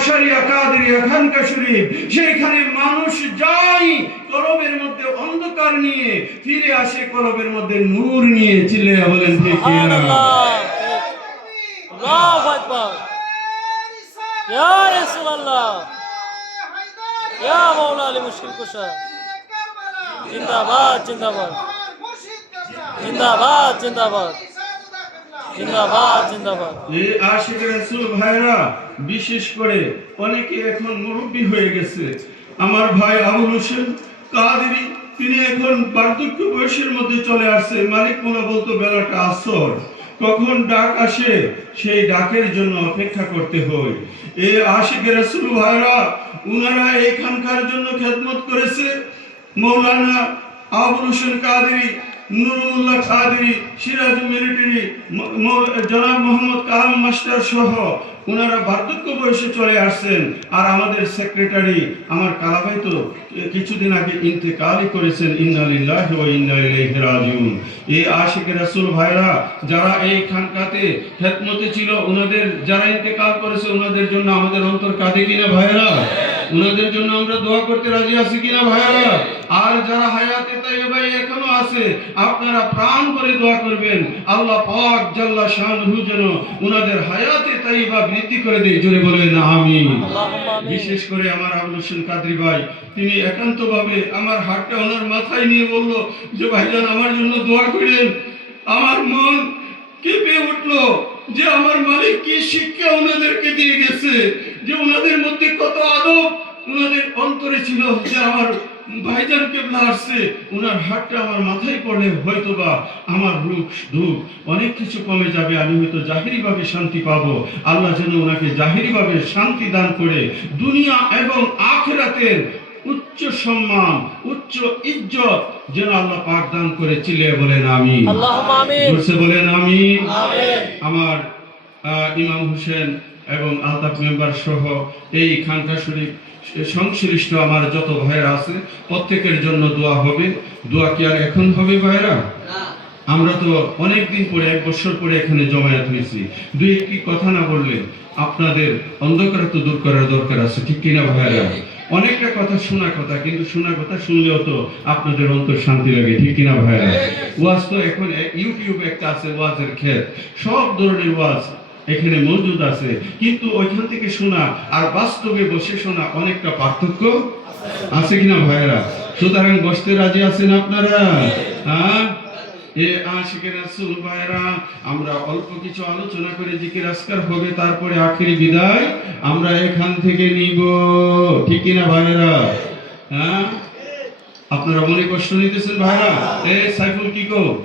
আশারিয়া কাদেরিয়া খানকা শরীফ সেইখানে মানুষ যায় কলবের মধ্যে অন্ধকার নিয়ে ফিরে আসে, কলবের মধ্যে নূর নিয়ে চিলে বলেন জিন্দাবাদ জিন্দাবাদ। জিন্দাবাদ জিন্দাবাদ। এই আশিক রাসূল ভাইরা, বিশেষ করে অনেকে এখন মুরব্বী হয়ে গেছে। আমার ভাই আবুল হোসেন কাদেরি, তিনি এখন বার্ধক্য বয়সের মধ্যে চলে আসছে। মালিক মোলা বলতো, বেলাটা আসর। কখন ডাক আসে, সেই ডাকের জন্য অপেক্ষা করতে হয়। এই আশিক রাসূল ভাইরা, উনারা এখানকার জন্য খেদমত করেছে। মৌলানা আবুল হোসেন কাদেরি নুরুল্লাহ কাদেরি সিরাজ মিলিটারি জনাব মোহাম্মদ কালাম মাস্টার সহ ওনারা বার্ধক্য বয়সে চলে আসছেন। আর আমাদের সেক্রেটারি আমার কালাভাই তো কিছুদিন আগে ইন্তেকালই করেছেন। ইন্নালিল্লাহ ও ইন্না রাজিউন। এই আশিক রাসূল ভাইরা যারা এই খানকাতে খেদমতে ছিল ওনাদের যারা ইন্তেকাল করেছে ওনাদের জন্য আমাদের অন্তর কাঁদে কিনা ভাইরা? ওনাদের জন্য আমরা দোয়া করতে রাজি আছি কিনা ভাইরা আর যারা হায়াতে তাইয়্যিবায় এখনও আছে, আপনারা প্রাণ করে দোয়া করবেন। আল্লাহ পাক জাল্লা শানহু যেন ওনাদের হায়াতে তাইয়্যিবা বৃদ্ধি করে দেয়। জোরে বলেন আল্লাহুম্মা বিশেষ করে আমার আবুল হোসেন কাদরি ভাই, তিনি একান্তভাবে আমার হাতটা ওনার মাথায় নিয়ে বলল যে, ভাইজান, আমার জন্য দোয়া করেন। আমার মন কেঁপে উঠল যে, আমার মালিক কি শিক্ষা ওনাদেরকে দিয়ে গেছে? যে, ওনাদের মধ্যে কত ওনাদের অন্তরে ছিল যে আমার ভাইজান কেবলা আসছে ওনার হাতটা আমার মাথায় পড়লে হয়তোবা আমার রূপ দুঃখ অনেক কিছু কমে যাবে আমি হয়তো জাহিরিভাবে শান্তি পাবো। আল্লাহ যেন ওনাকে জাহিরিভাবে শান্তি দান করে। দুনিয়া এবং আখেরাতের উচ্চ সম্মান উচ্চ ইজ্জত যেন আল্লাহ পাক দান করে চিলিয়ে বলেন আমি বলেন আমি আমার ইমাম হোসেন এবং আলতাফ মেম্বার সহ এই খানকা শরীফ সংশ্লিষ্ট আমার যত ভাইরা আছে প্রত্যেকের জন্য দোয়া হবে। দোয়া কি আর এখন হবে ভাইরা আমরা তো অনেক দিন পরে এক বছর পরে এখানে জমায়েত হয়েছি। দুই একটি কথা না বললে আপনাদের অন্ধকার তো দূর করার দরকার আছে ঠিক কিনা ভাইরা অনেকটা কথা শোনা কথা কিন্তু শোনা কথা শুনলেও তো আপনাদের অন্তর শান্তি লাগে ঠিক কিনা ভাইরা ওয়াজ তো এখন ইউটিউবে একটা আছে ওয়াজের ক্ষেত। সব ধরনের ওয়াজ এখানে মজুদ আছে। কিন্তু ওইখান থেকে শোনা আর বাস্তবে বসে শোনা অনেকটা পার্থক্য আছে কিনা ভাইরা সুতরাং বসতে রাজি আছেন আপনারা? হ্যাঁ? হ্যাঁ? আপনারা মনে কষ্ট নিতেছেন ভাইরা এ সাইফুল কি গো?